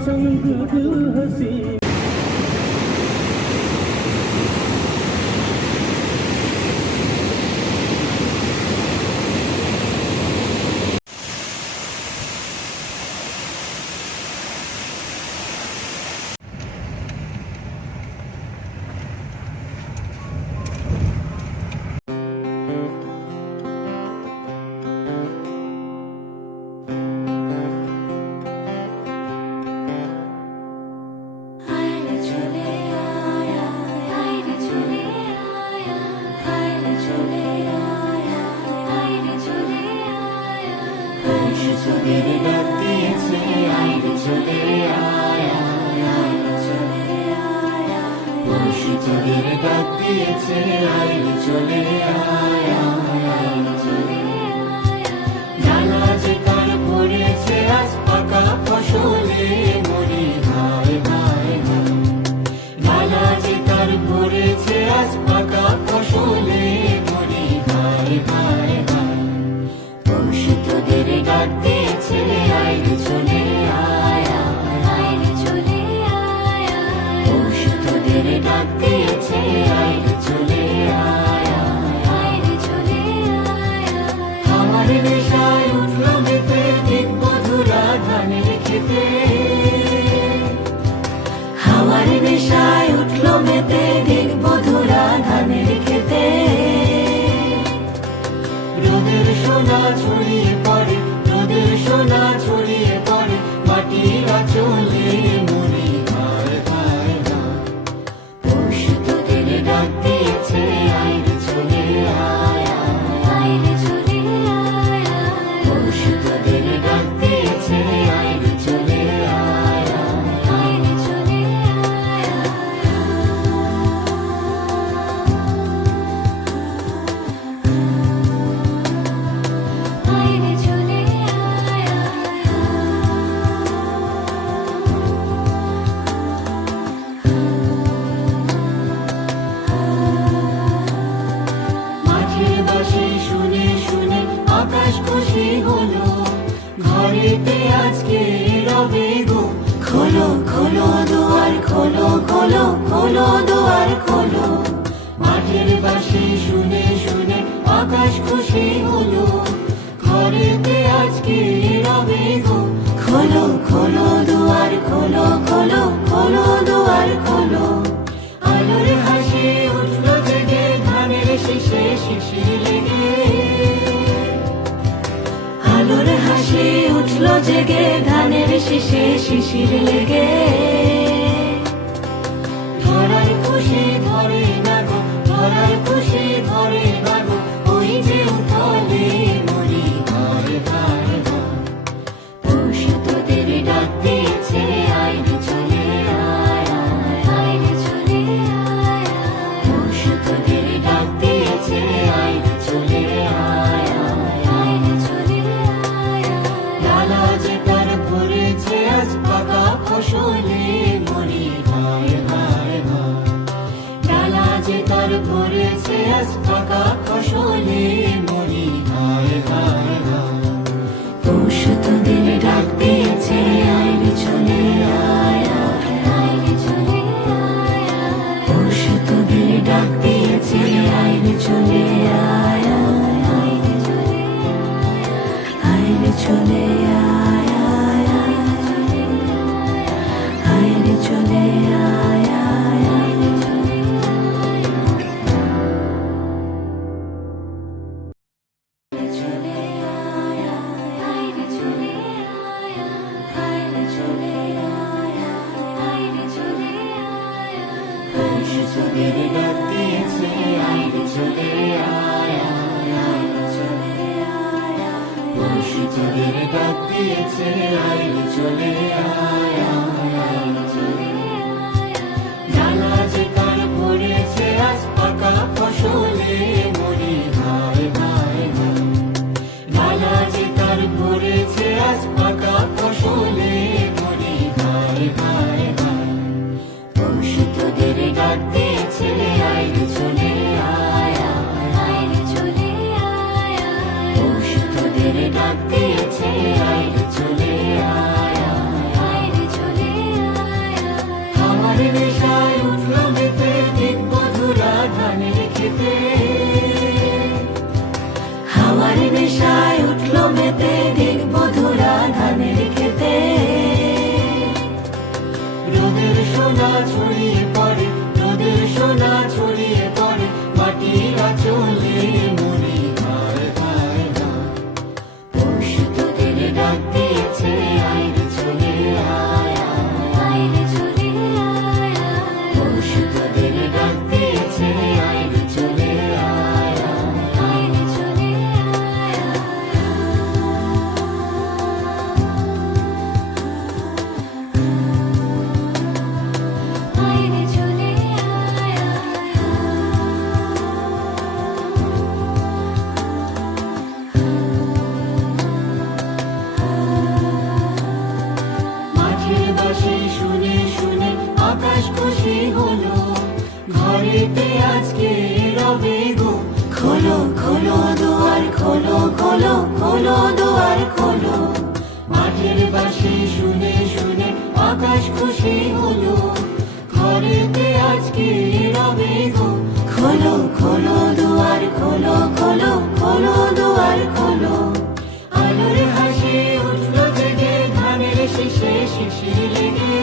संग दिल हसी তোদের ডাক দিয়েছে আইরে চলে আয়া আইরে চলে আয়া পরশু তোদের ডাক দিয়েছে আইরে চলে আয়া আইরে চলে আয়া ডালা যে কার পড়েছে আজ পাকা ফসলে মরি ভাই ভাই ভাই ডালা যে কার পড়েছে আজ পাকা ফসলে মরি ভাই ভাই ভাই পরশু তোদের ডাক দিয়েছে আইরে চলে আয়া আইরে চলে আয়া পরশু তোদের ডাক দিয়েছে আইরে চলে আয়া আইরে চলে আয়া আমার নেশায় উঠলো মেতে দিক মধুরা ধানের খেতে আমার নেশায় উঠলো মেতে দিক মধুরা ধানের খেতে রোদের সোনা ছড়িয়ে পড়ে রোদের সোনা ছড়িয়ে পড়ে মাটির আঁচলে মরি ভাই ভাই ভাই পরশু তোদের ডাক দিয়েছে আইরে চলে আয়া আইরে চলে আয়া পরশু তোদের ডাক দিয়েছে আইরে চলে আয়া আইরে চলে আয়া আইরে চলে আয়া মাঠের বাঁশি শুনে শুনে আকাশ খুশি হলো ঘরেতে আজকে রবে গো খোলো খোলো দুয়ার খোলো খোলো খোলো দুয়ার খোলো মাঠের বাঁশি শুনে শুনে আকাশ খুশি হলো ঘরেতে আজকে রবে গো খোলো খোলো দুয়ার খোলো খোলো খোলো দুয়ার খোলো আলোর হাসি উঠলো জেগে ধানের শীষে শিশির লেগে আলোর হাসি উঠলো জেগে ধানের শীষে শিশির লেগে ধরার খুশি ধরে না গো ধরার খুশি ধরে না গো ওই যে উঠলে মরি ভাই ভাই ভাই পরশু তোদের ডাক দিয়েছে আইরে চলে আয়া আইরে চলে আয়া পরশু তোদের ডাক দিয়েছে আইরে চলে আয়া আইরে চলে আয়া ডালা যে তার ভরেছে আজ পাকা ফসলে মরি ভাই ভাই ভাই ডালা যে তার ভরেছে আজ পাকা ফসলে মরি ভাই ভাই ভাই পরশু তোদের ডাক দিয়েছে আইরে চলে আয়া আইরে চলে আয়া পরশু তোদের ডাক দিয়েছে আইরে চলে আয়া আইরে চলে আয়া আইরে চলে আয়া আইরে চলে আয়া আইরে চলে চলে আয়া আইরে চলে আয়া আইরে চলে আয়া আইরে চলে আয়া পরশু তোদের ডাক দিয়েছে আইরে চলে আয়া আইরে চলে আয়া পরশু তোদের ডাক দিয়েছে আইরে চলে আয়া আইরে চলে আয়া ডালা যে কার পড়েছে আজ পাকা ফসলে মরি ভাই ভাই ভাই ডালা যে তার পড়েছে আজ পাকা ফসলে মরি ভাই ভাই ভাই পরশু তোদের ডাক দিয়েছে আইরে চলে আয়া আইরে চলে আয়া পরশু তোদের ডাক দিয়েছে আইরে চলে আয়া খোলো খোলো খোলো দুয়ার খোলো মাঠের বাঁশি শুনে শুনে আকাশ খুশি হলো ঘরেতে আজকে রবে গো খোলো খোলো দুয়ার খোলো খোলো খোলো দুয়ার খোলো আলোর হাসি উঠলো জেগে ধানের শীষে শিশির লেগে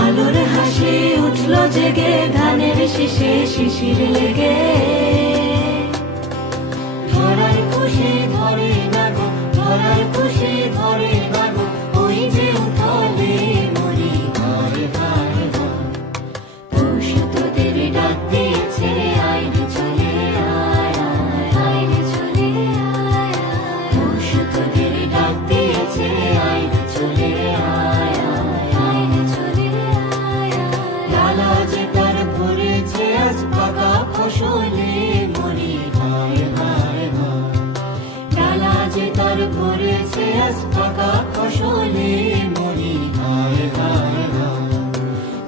আলোর হাসি উঠলো জেগে ধানের শীষে শিশির লেগে ধরার খুশি ধরে না গো ধরার খুশি ধরে না গো ওই যে উঠলে মরি ঘরে ঘরে পৌষ তোদের ডাক দিয়েছে আয় রে চলে আয় আয় রে চলে আয় পৌষ তোদের ডাক দিয়েছে আয় রে চলে আয় আয় রে চলে আয় লালা যে তার ভরেছে আজ পাকা ফসলে মরি ঘরে ঘরে লালা যে তার ভরেছে আজ পাকা ফসলে মরি ঘরে ঘরে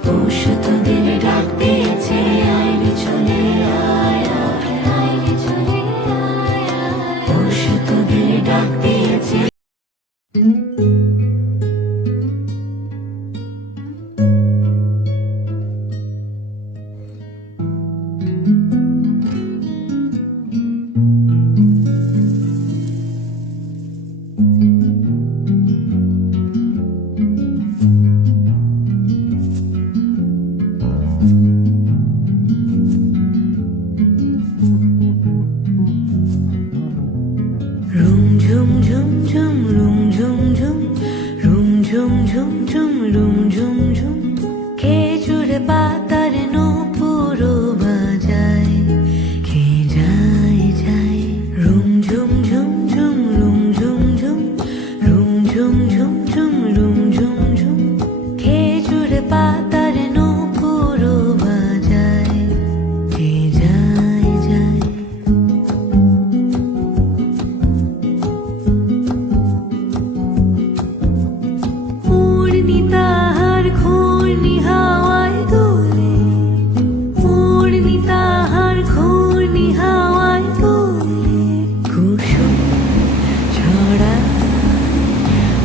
পৌষ তোদের ডাক দিয়েছে আয় রে চলে আয় আয় রে চলে আয় পৌষ তোদের ডাক দিয়েছে Rum ঝুম ঝুম ঝুম rum ঝুম ঝুম rum ঝুম ঝুম ঝুম rum ঝুম ঝুম খেজুর পাতার নূপুরো বাজায় কে যায় যায় rum ঝুম ঝুম ঝুম rum ঝুম ঝুম rum ঝুম ঝুম ঝুম rum ঝুম ঝুম খেজুর পাতার নূপুরো বাজায় কে যায় যায় উড়নি তাহার ঘূর্ণি হাওয়ায় দোলে উড়নি তাহার ঘূর্ণি হাওয়ায় দোলে কুসুম ছড়া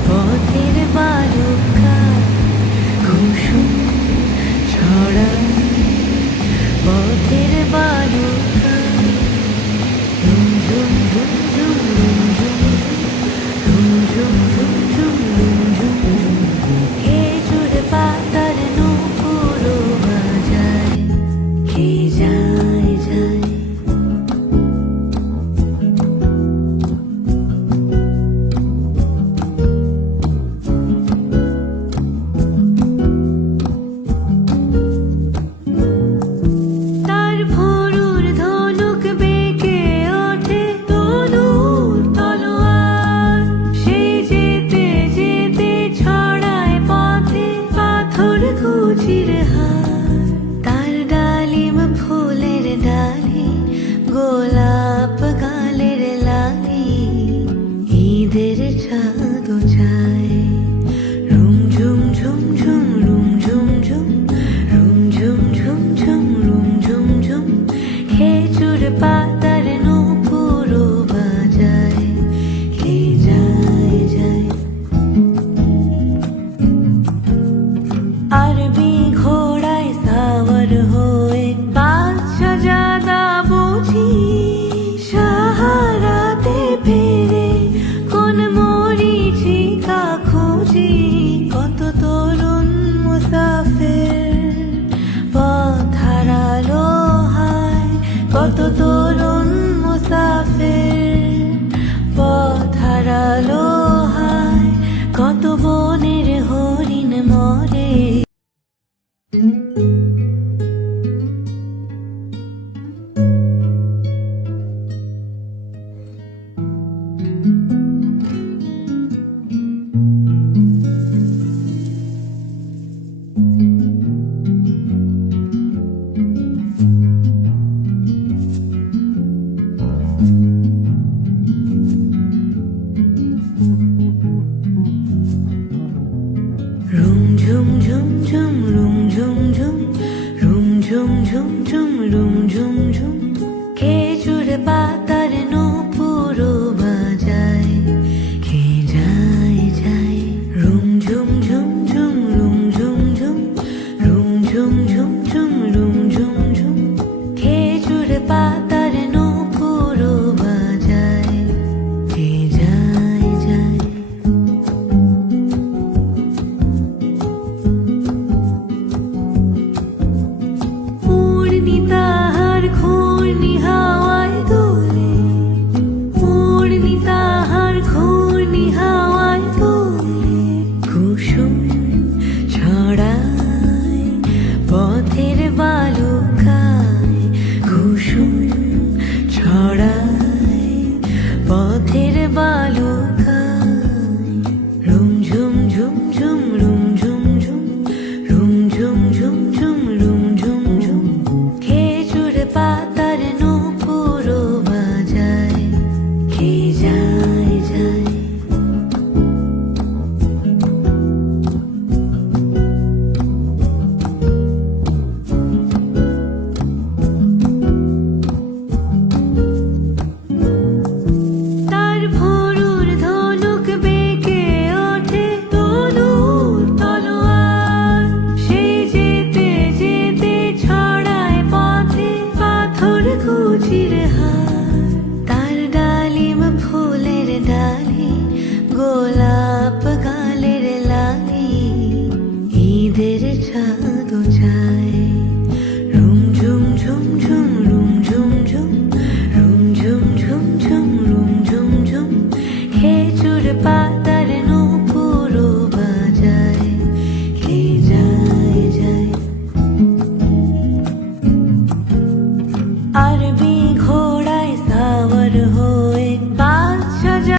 পথের বালুকা কুসুম ছড়া পথের বালুকা ঝুম ঝুম ঝুম ঝুম ঝুম ঝুম ঝুম ঝুম ঝুম ঝুম ঝুম খেজুর পাতার নূপুরো বাজায় কে যায় যায় তার ভোরুর ধনুক বেঁকে ওঠে তনুর তলোয়ার সেই যেতে যেতে ছড়ায় পথে পাথর কুচির হার তার ডালিম ফুলের ডালি গোলাপ গালের লালি ঈদের চাঁদ চায় রুম ঝুম ঝুম ঝুম রুম ঝুম ঝুম রুম ঝুম ঝুম ঝুম রুম ঝুম ঝুম খেজুর পাতার নূপুরো বাজায় কে যায় যায় আরবি ঘোড়ায় সাওয়ার হয়ে বাদশা জাদা বুঝি সাহারাতে ফেরে কোন মরি পায়